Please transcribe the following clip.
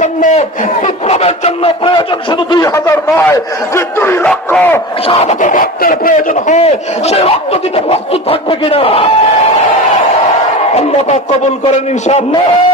জন্য, বিপ্লবের জন্য প্রয়োজন শুধু 2000 নয়, যে 2 লক্ষ শাহাদাতের রক্তের প্রয়োজন হয়, সেই রক্ত দিতে প্রস্তুত থাকবে কিনা? আল্লাহ পাক কবুল করেন ইনশাআল্লাহ।